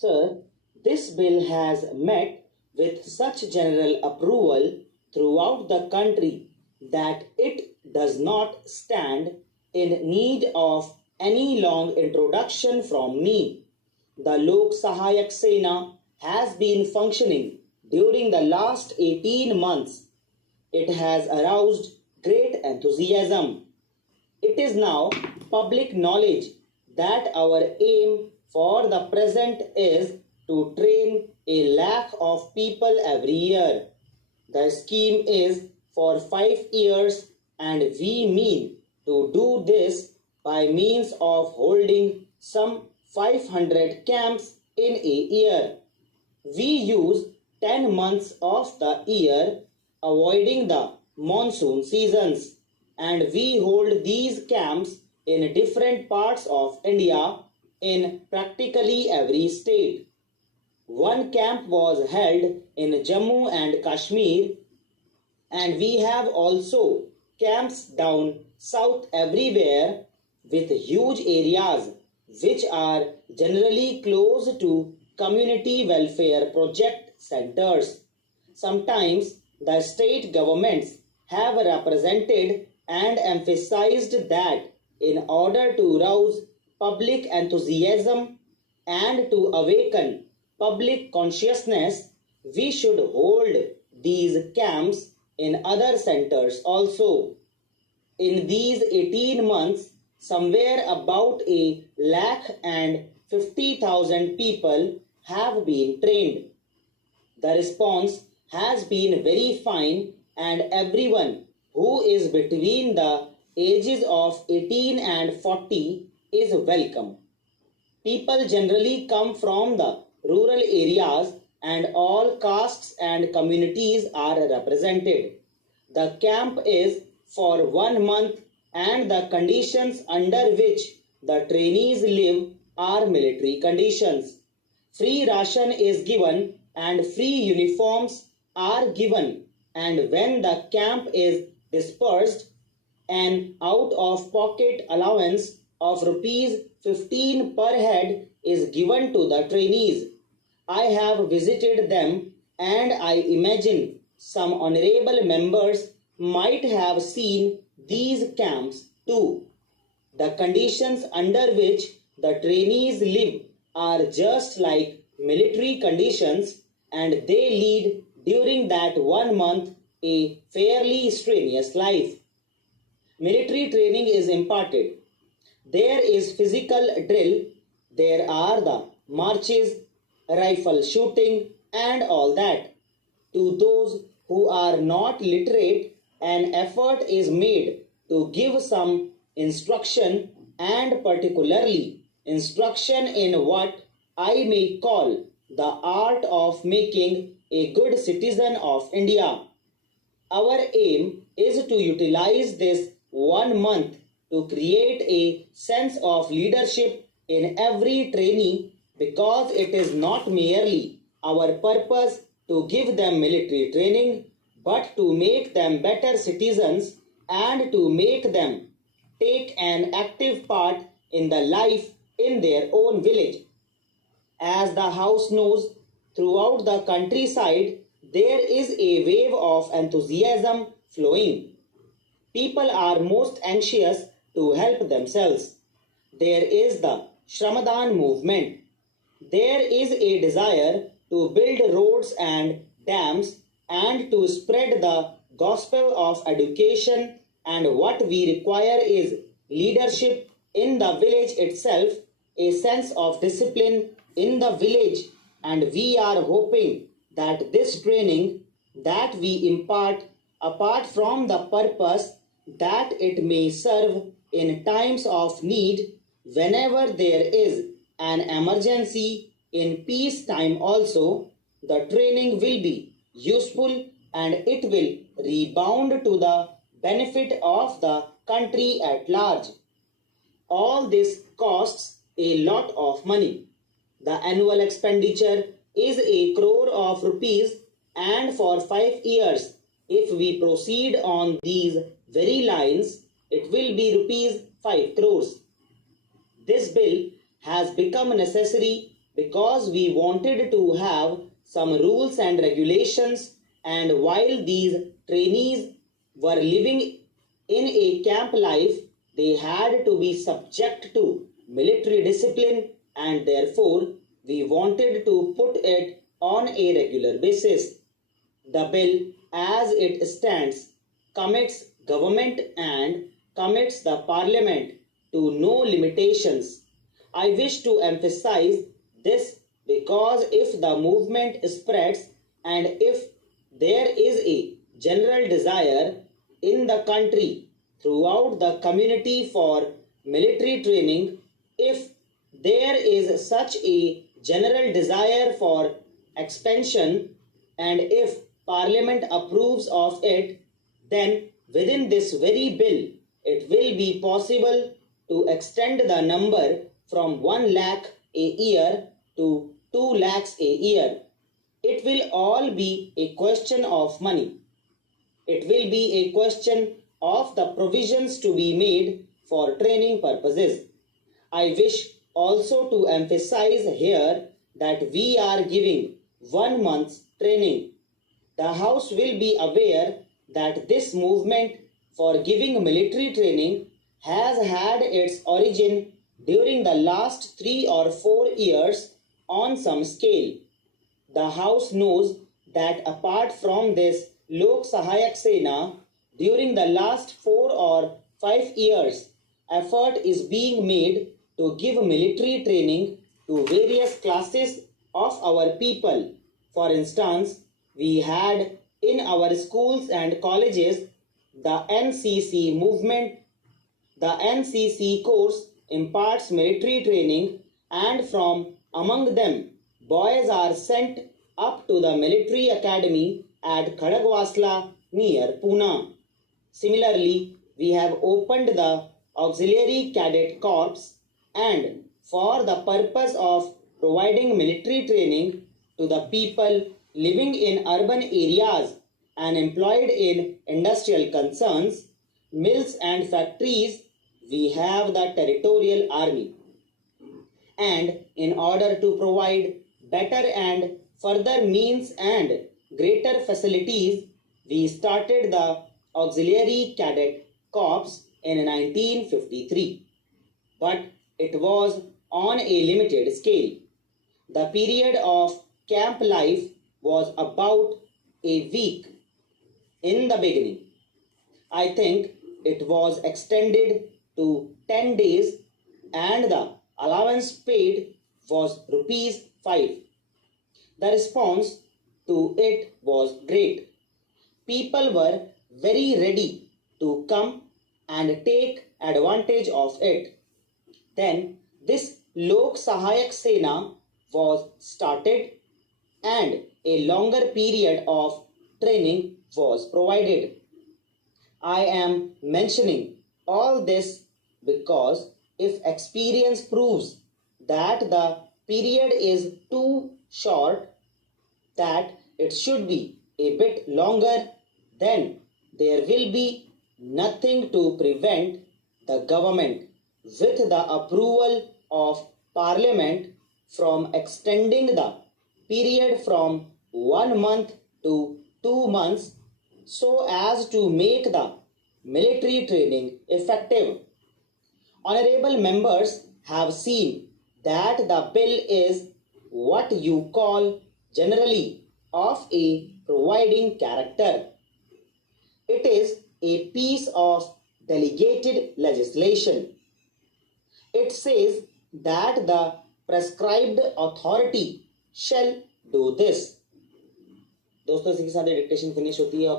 Sir, this bill has met with such general approval throughout the country that it does not stand in need of any long introduction from me. The Lok Sahayak Sena has been functioning during the last 18 months. It has aroused great enthusiasm. It is now public knowledge that our aim for the present is to train a lakh of people every year. The scheme is for 5 years, and we mean to do this by means of holding some 500 camps in a year. We use 10 months of the year, avoiding the monsoon seasons, and we hold these camps in different parts of India in practically every state. One camp was held in Jammu and Kashmir, and we have also camps down south everywhere with huge areas which are generally close to community welfare project centers. Sometimes the state governments have represented and emphasized that in order to rouse public enthusiasm and to awaken public consciousness, we should hold these camps in other centers also. In these 18 months, somewhere about a lakh and 50,000 people have been trained. The response has been very fine, and everyone who is between the ages of 18 and 40 is welcome. People generally come from the rural areas, and all castes and communities are represented. The camp is for 1 month, and the conditions under which the trainees live are military conditions. Free ration is given and free uniforms are given, and when the camp is dispersed, an out of pocket allowance of rupees 15 per head is given to the trainees. I have visited them, and I imagine some honorable members might have seen these camps too. The conditions under which the trainees live are just like military conditions, and they lead during that 1 month a fairly strenuous life. Military training is imparted. There is physical drill, there are the marches, rifle shooting, and all that. To those who are not literate, an effort is made to give some instruction, and particularly instruction in what I may call the art of making a good citizen of India. Our aim is to utilize this 1 month to create a sense of leadership in every trainee, because it is not merely our purpose to give them military training, but to make them better citizens and to make them take an active part in the life in their own village. As the House knows, throughout the countryside there is a wave of enthusiasm flowing. People are most anxious to help themselves. There is the Shramadhan movement. There is a desire to build roads and dams and to spread the gospel of education, and what we require is leadership in the village itself, a sense of discipline in the village, and we are hoping that this training that we impart, apart from the purpose that it may serve in times of need, whenever there is an emergency in peace time also, the training will be useful and it will rebound to the benefit of the country at large. All this costs a lot of money. The annual expenditure is 1 crore of rupees, and for 5 years, if we proceed on these very lines, it will be rupees 5 crores. This bill has become necessary because we wanted to have some rules and regulations, and while these trainees were living in a camp life, they had to be subject to military discipline, and therefore we wanted to put it on a regular basis. The bill as it stands commits government and commits the parliament to no limitations. I wish to emphasize this because if the movement spreads and if there is a general desire in the country throughout the community for military training, if there is such a general desire for expansion, and if Parliament approves of it, then within this very bill, it will be possible to extend the number from 1 lakh a year to 2 lakhs a year. It will all be a question of money. It will be a question of the provisions to be made for training purposes. I wish also to emphasize here that we are giving 1 month's training. The House will be aware that this movement for giving military training has had its origin during the last 3 or 4 years on some scale. The House knows that apart from this Lok Sahayak Sena, during the last 4 or 5 years, effort is being made to give military training to various classes of our people. For instance, we had in our schools and colleges the NCC movement. The NCC course imparts military training, and from among them, boys are sent up to the military academy at Khadagwasla near Pune. Similarly, we have opened the Auxiliary Cadet Corps, and for the purpose of providing military training to the people living in urban areas and employed in industrial concerns, mills and factories, we have the Territorial Army. And in order to provide better and further means and greater facilities, we started the Auxiliary Cadet Corps in 1953. But it was on a limited scale. The period of camp life was about a week in the beginning. I think it was extended to 10 days, and the allowance paid was rupees 5. The response to it was great. People were very ready to come and take advantage of it. Then this Lok Sahayak Sena was started, and a longer period of training was provided. I am mentioning all this because if experience proves that the period is too short, that it should be a bit longer, then there will be nothing to prevent the government, with the approval of Parliament, from extending the period from 1 month to 2 months so as to make the military training effective. Honorable members have seen that the bill is what you call generally of a providing character. It is a piece of delegated legislation. It says that the prescribed authority shall do this. दोस्तों इसी के साथ dictation finish होती है.